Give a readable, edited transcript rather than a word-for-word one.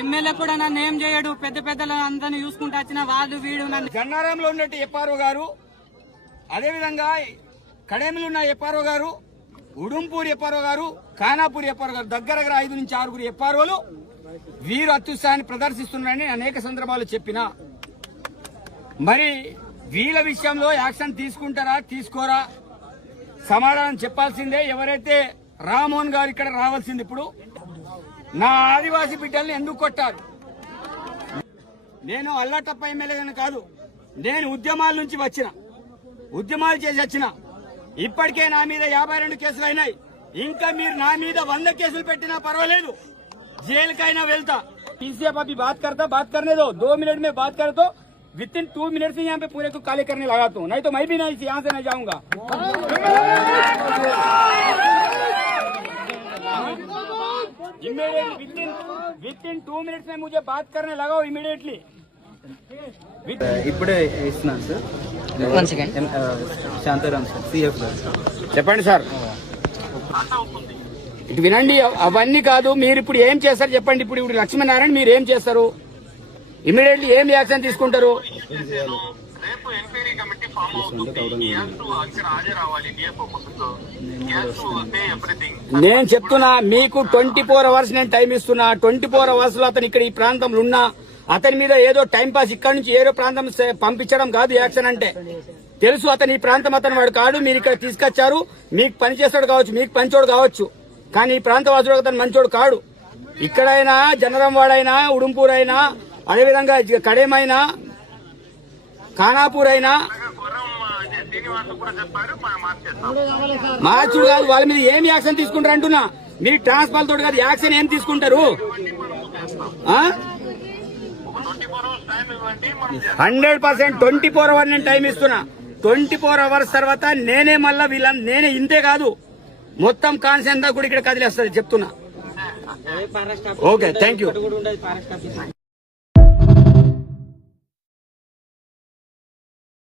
MLA కూడా నన్ను ఏం చేయడు. పెద్ద పెద్దలు అందరినీ చూసుకుంటూ వచ్చిన వాళ్ళు వీడు నన్ను. గన్నారంలో ఉన్నట్టు ఎప్పారో గారు, అదేవిధంగా కడేమిలో ఉన్న ఎప్పారో గారు, ఉడుంపూడి ఎప్పారో గారు, ఖానాపూర్ ఎప్పారో గారు, దగ్గరగా 5 నుంచి 6 ఎప్పారోలు వీరు అత్యుత్సాహాన్ని ప్రదర్శిస్తున్నారని అనేక సందర్భాలు చెప్పినా మరి వీళ్ళ విషయంలో యాక్షన్ తీసుకుంటారా తీసుకోరా సమాధానం చెప్పాల్సిందే. ఎవరైతే రామ్మోహన్ గారు ఇక్కడ రావాల్సింది. ఇప్పుడు నా ఆదివాసీ బిడ్డల్ని ఎందుకు కొట్టారు? నేను అల్లాటప్ప ఎమ్మెల్యేని కాదు, నేను ఉద్యమాల నుంచి ఉద్యమాలు చేసి వచ్చిన. ఇప్పటికే నా మీద 52 కేసులు అయినాయి. ఇంకా మీరు నా మీద 100 కేసులు పెట్టినా పర్వాలేదు, जेल वेलता। पीसीएफ अभी बात करने दो, 2 मिनट में बात कर दो, विद इन 2 मिनट से यहाँ पे पूरे को काले करने लगा तो, नहीं तो मैं भी नहीं यहाँ से नहीं जाऊंगा। विद इन 2 मिनट्स में मुझे बात करने लगाओ इमीडिएटली। ఇప్పుడే ఇస్తున్నాను sir. 1 second. Shantaram sir, CF గారు. చెప్పండి సార్. ఇటు వినండి, అవన్నీ కాదు. మీరు ఇప్పుడు ఏం చేస్తారు చెప్పండి. ఇప్పుడు లక్ష్మీనారాయణ మీరు ఏం చేస్తారు? ఇమీడియట్లీ ఏం యాక్షన్ తీసుకుంటారు? నేను చెప్తున్నా మీకు 24 అవర్స్ నేను టైం ఇస్తున్నా. 24 అవర్స్ లో అతను ఇక్కడ ఈ ప్రాంతంలో ఉన్నా అతని మీద ఏదో టైం పాస్ ఇక్కడ నుంచి ఏదో ప్రాంతం పంపించడం కాదు యాక్షన్ అంటే. తెలుసు అతను ఈ ప్రాంతం అతను వాడు కాడు. మీరు ఇక్కడ తీసుకొచ్చారు, మీకు పని చేస్తాడు కావచ్చు, మీకు పంచోడు కావచ్చు, కానీ ఈ ప్రాంత వాసుడు అతను మంచోడు కాడు. ఇక్కడైనా జనరం వాడైనా, ఉడుంపూర్ అయినా, అదేవిధంగా కడేమైనా, ఖానాపూర్ అయినా మార్చుడు కాదు. వాళ్ళ మీద ఏం యాక్షన్ తీసుకుంటారు అంటున్నా. మీరు ట్రాన్స్ఫాల్ తోటి కాదు యాక్షన్ ఏం తీసుకుంటారు? 100% 24 అవర్స్ నేను టైం ఇస్తున్నా. 24 అవర్స్ తర్వాత నేనే మళ్ళా నేనే ఇంతే కాదు, మొత్తం కాన్సెన్స్ అంతా కూడా ఇక్కడ కదిలేస్తుంది చెప్తున్నా. Okay, thank you.